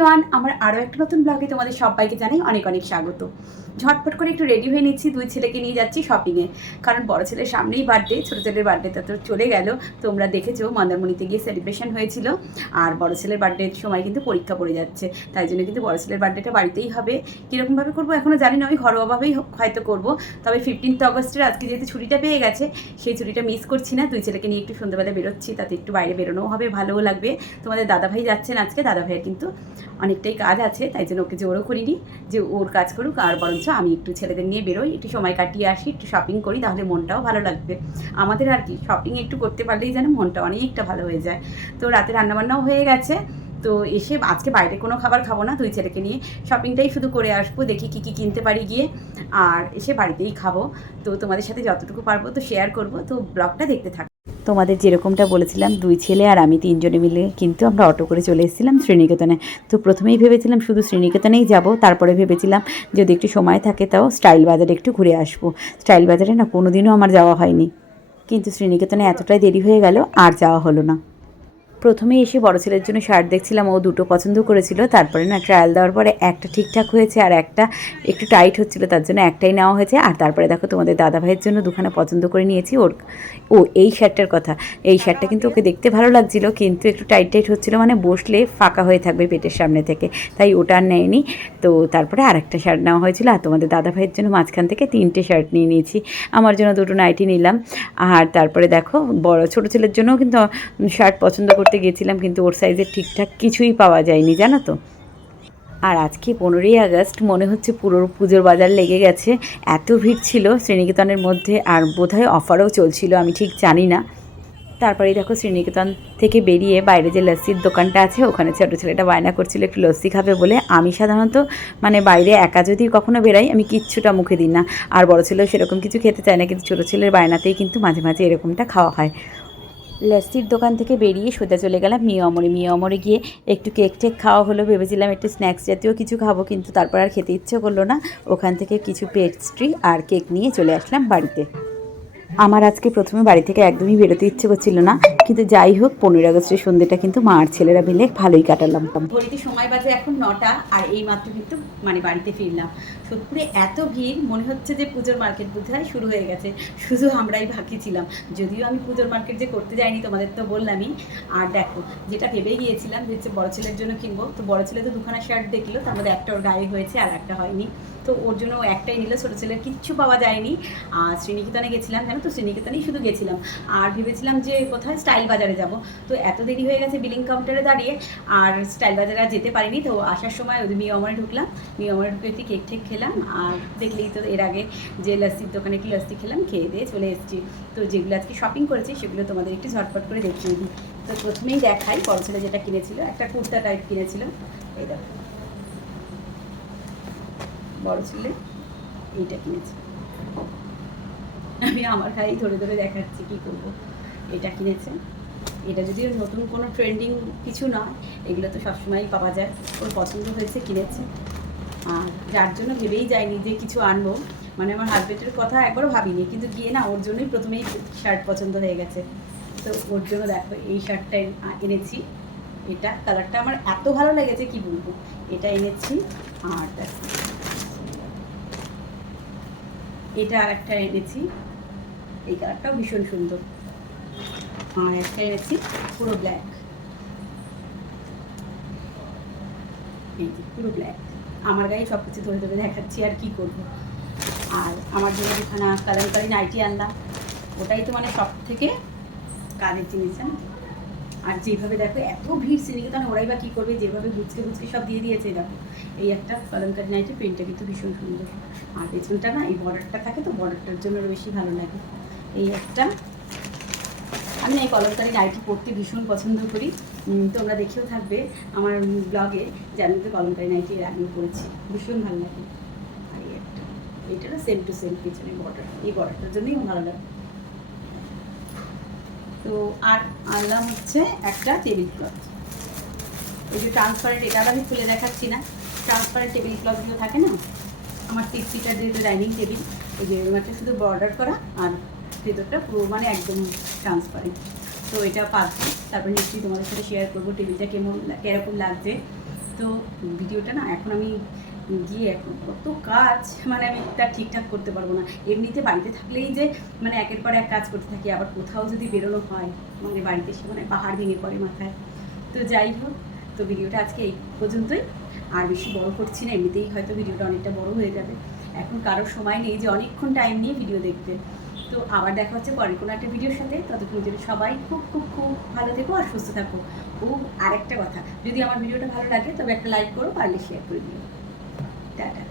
Everyone আমার আরও একটা নতুন ব্লগে তোমাদের সবাইকে জানাই অনেক অনেক স্বাগত। ঝটপট করে একটু রেডি হয়ে নিচ্ছি, দুই ছেলেকে নিয়ে যাচ্ছি শপিংয়ে কারণ বড় ছেলের সামনেই বার্থডে ছোটো ছেলের বার্থডেটা তো চলে গেল। তোমরা দেখেছ, মন্দারমণিতে গিয়ে সেলিব্রেশন হয়েছিল। আর বড় ছেলের বার্থডের সময় কিন্তু পরীক্ষা পড়ে যাচ্ছে। তাই জন্য কিন্তু বড় ছেলের বার্থডেটা বাড়িতেই হবে। কীরকমভাবে করব এখনও জানি না, ওই ঘরোয়াভাবেই হয়তো করব। তবে ফিফটিন্থ অগস্টের আজকে যেহেতু ছুটিটা পেয়ে গেছে, সেই ছুটিটা মিস করছি না। দুই ছেলেকে নিয়ে একটু সন্ধ্যাবেলা বেরোচ্ছি, তাতে একটু বাইরে বেরোনোও হবে, ভালোও লাগবে। তোমাদের দাদাভাই যাচ্ছেন আজকে, দাদাভাইয়ের কিন্তু অনেকটাই কাজ আছে, তাই জন্য ওকে জোরও করিনি যে ওর কাজ করুক আর বরঞ্চ আমি একটু ছেলেদের নিয়ে বেরোই, একটু সময় কাটিয়ে আসি, একটু শপিং করি, তাহলে মনটাও ভালো লাগবে। আমাদের আর কি শপিং একটু করতে পারলেই যেন মনটা অনেকটা ভালো হয়ে যায়। তো রাতে রান্নাবান্নাও হয়ে গেছে, তো এসে আজকে বাইরে কোনো খাবার খাব না, দুই ছেলেকে নিয়ে শপিংটাই শুধু করে আসব, দেখি কী কী কিনতে পারি গিয়ে, আর এসে বাড়িতেই খাব। তো তোমাদের সাথে যতটুকু পারব তো শেয়ার করব, তো ব্লগটা দেখতে থাকো। তোমাদের যেরকমটা বলেছিলাম, দুই ছেলে আর আমি তিনজনে মিলে কিন্তু আমরা অটো করে চলে এসেছিলাম শ্রীনিকেতনে। তো প্রথমেই ভেবেছিলাম শুধু শ্রীনিকেতনেই যাব, তারপরে ভেবেছিলাম যদি একটু সময় থাকে তাও স্টাইল বাজারে একটু ঘুরে আসব। স্টাইল বাজারে না কোনোদিনও আমার যাওয়া হয়নি। কিন্তু শ্রীনিকেতনে এতটাই দেরি হয়ে গেল, আর যাওয়া হলো না। প্রথমে এসে বড় ছেলের জন্য শার্ট দেখছিলাম, ও দুটো পছন্দ করেছিল। তারপরে না ট্রায়াল দেওয়ার পরে একটা ঠিকঠাক হয়েছে আর একটা একটু টাইট হচ্ছিল, তার জন্য একটাই নেওয়া হয়েছে। আর তারপরে দেখো, তোমাদের দাদা ভাইয়ের জন্য দুখানা পছন্দ করে নিয়েছি। ওর, ও এই শার্টটার কথা। এই শার্টটা কিন্তু ওকে দেখতে ভালো লাগছিল, কিন্তু একটু টাইট টাইট হচ্ছিল মানে বসলে ফাঁকা হয়ে থাকবে পেটের সামনে থেকে। তাই ওটা আর নেয়নি। তো তারপরে আর একটা শার্ট নেওয়া হয়েছিল আর তোমাদের দাদা ভাইয়ের জন্য মাঝখান থেকে তিনটে শার্ট নিয়ে নিয়েছি। আমার জন্য দুটো নাইটি নিলাম। আর তারপরে দেখো, বড় ছোটো ছেলের জন্যও কিন্তু শার্ট পছন্দ করতে গিয়েছিলাম কিন্তু ওর সাইজের ঠিকঠাক কিছুই পাওয়া যায়নি, জানো তো? আর আজকে পনেরোই আগস্ট, মনে হচ্ছে পুরো পুজোর বাজার লেগে গেছে। এত ভিড় ছিল শ্রীনিকেতনের মধ্যে আর বোধহয় অফারও চলছিল, আমি ঠিক জানি না। তারপরে দেখো শ্রীনিকেতন থেকে বেরিয়ে বাইরে যে লস্যির দোকানটা আছে, ওখানে ছোটো ছেলেটা বায়না করছিল, একটু লস্যি খাবে বলে। আমি সাধারণত মানে বাইরে একা যদি কখনো বেরাই, আমি কিচ্ছুটা মুখে দিই না। আর বড় ছেলেও সেরকম কিছু খেতে চায় না, কিন্তু ছোটো ছেলের বায়নাতেই কিন্তু মাঝে মাঝে এরকমটা খাওয়া হয়। লস্যির দোকান থেকে বেরিয়ে সোজা চলে গেলাম মিয়া অমরে। মিয়া অমরে গিয়ে একটু কেক টেক খাওয়া হলো, ভেবেছিলাম একটু স্ন্যাক্স জাতীয় কিছু খাব, কিন্তু তারপর আর খেতে ইচ্ছে করল না। ওখান থেকে কিছু পেস্ট্রি আর কেক নিয়ে চলে আসলাম বাড়িতে। আমার আজকে প্রথমে বাড়ি থেকে একদমই বেরোতে ইচ্ছে করছিল না, কিন্তু যাই হোক পনেরো আগস্টের সন্ধ্যেটা কিন্তু মা আর ছেলেরা মিলে ভালোই কাটালাম। সময় বাজে এখন নটা, আর এই মাত্র কিন্তু মানে বাড়িতে ফিরলাম। সোদপুরে এত ভিড়, মনে হচ্ছে যে পুজোর মার্কেট বোধহয় শুরু হয়ে গেছে। শুধু আমরাই বাকি ছিলাম। যদিও আমি পুজোর মার্কেট যে করতে যাইনি, তোমাদের তো বললামই। আর দেখো, যেটা ভেবে গিয়েছিলাম যে হচ্ছে বড় ছেলের জন্য কিনবো। তো বড় ছেলে তো দুখানা শার্ট দেখল, তার মধ্যে একটা ওর গায়ে হয়েছে আর একটা হয়নি। তো ওর জন্য একটাই নিল, ছোটো ছেলের কিচ্ছু পাওয়া যায়নি। আর শ্রীনিকেতনে গেছিলাম, জানো তো? শ্রীনিকেতনেই শুধু গেছিলাম। আর ভেবেছিলাম যে কোথায়? স্টাইল বাজারে যাব। তো এত দেরি হয়ে গেছে বিলিং কাউন্টারে দাঁড়িয়ে, আর স্টাইল বাজারে আর যেতে পারিনি। তো আসার সময় ওদের মিয়া অমরে ঢুকলাম। মিয়া অমরে ঢুকে একটি কেক ঠেক খেলাম। আর দেখলেই তো এর আগে যে লস্যির দোকানে একটি লস্যি খেলাম, খেয়ে দিয়ে চলে এসেছি। তো যেগুলো আজকে শপিং করেছি, সেগুলো তোমাদের একটু ঝটপট করে দেখিয়ে দিই। তো প্রথমেই দেখাই বড় যেটা কিনেছিল, একটা কুর্তা টাইপ কিনেছিল। এই দেখো। বড় ছেলে, এইটা কিনেছে। আমি আমার খাই ধরে ধরে দেখাচ্ছি কি করব। এটা কিনেছে। এটা যদিও নতুন কোনো ট্রেন্ডিং কিছু নয় এগুলো তো সবসময়ই পাওয়া যায়। ওর পছন্দ হয়েছে, কিনেছে। আর যার জন্য ভেবেই যায়নি যে কিছু আনব। মানে আমার হাজবেন্ডের কথা একবারও ভাবিনি, কিন্তু গিয়ে না ওর জন্যই প্রথমেই শার্ট পছন্দ হয়ে গেছে। তো ওর জন্য দেখো, এই শার্টটা এনেছি। এটা কালারটা আমার এত ভালো লেগেছে, কি বলব? এটা এনেছি, আর দেখো। এটা আর একটা এনেছি। এই কালারটাও ভীষণ সুন্দর। আর একটা এনেছি, পুরো ব্ল্যাক এই পুরো ব্ল্যাক আমার গায়ে সব কিছু ধরে ধরে দেখাচ্ছি আর কি করব। আর আমার জন্য দুখানা কালামকারি নাইটি আনলাম, ওটাই তো মানে সব থেকে কাজের জিনিস, জানো? আর যেভাবে দেখো, এত ভিড় সিনিকেতনে ওরাই বা কী করবে? যেভাবে গুচকে গুচকে সব দিয়ে দিয়েছে দেখো। এই একটা কলমকারি নাইটের প্রিন্টটা কিন্তু ভীষণ সুন্দর। আর পেছনটা না, এই বর্ডারটা থাকে তো বর্ডারটার জন্য আরও বেশি ভালো লাগে। এই একটা, আমি এই কলমকারি নাইটি পরতে ভীষণ পছন্দ করি। তোমরা দেখেও থাকবে আমার ব্লগে যে আমি তো কলমকারি নাইটি এর আগেও পরেছি ভীষণ ভালো লাগে। আর এই একটা এইটারও সেম টু সেম পিছনে বর্ডার এই বর্ডারটার জন্যই ভালো লাগে। তো আর আনলাম হচ্ছে একটা টেবিল ক্লথ এই যে ট্রান্সপারেন্ট এটা আমি খুলে দেখাচ্ছি না। ট্রান্সপারেন্ট টেবিল ক্লথগুলো থাকে না? আমার সিক্স যেহেতু ডাইনিং টেবিল ওই যে এরকম শুধু বর্ডার করা আর ভেতরটা পুরো মানে একদম ট্রান্সপারেন্ট তো এটা পাচ্ছি তারপর নিশ্চয়ই তোমাদের সাথে শেয়ার করব টেবিলটা কেমন কীরকম লাগছে। তো ভিডিওটা না, এখন আমি গিয়ে এখন কত কাজ মানে আমি তার ঠিকঠাক করতে পারব না। এমনিতে বাড়িতে থাকলেই যে মানে একের পর এক কাজ করতে থাকি, আবার কোথাও যদি বেরোনো হয় মানে বাড়িতে এসে মানে পাহাড় ভেঙে পড়ে মাথায়। তো যাই হোক, তো ভিডিওটা আজকে এই পর্যন্তই। আর বেশি বড় করছি না, এমনিতেই হয়তো ভিডিওটা অনেকটা বড় হয়ে যাবে। এখন কারোর সময় নেই যে অনেকক্ষণ টাইম নিয়ে ভিডিও দেখতে। তো আবার দেখা হচ্ছে পরে কোনো একটা ভিডিওর সাথে। ততক্ষণ জন্য সবাই খুব খুব খুব ভালো থেকো আর সুস্থ থাকো। ও আরেকটা কথা, যদি আমার ভিডিওটা ভালো লাগে তবে একটা লাইক করো, পারলে শেয়ার করে দিও। টাটা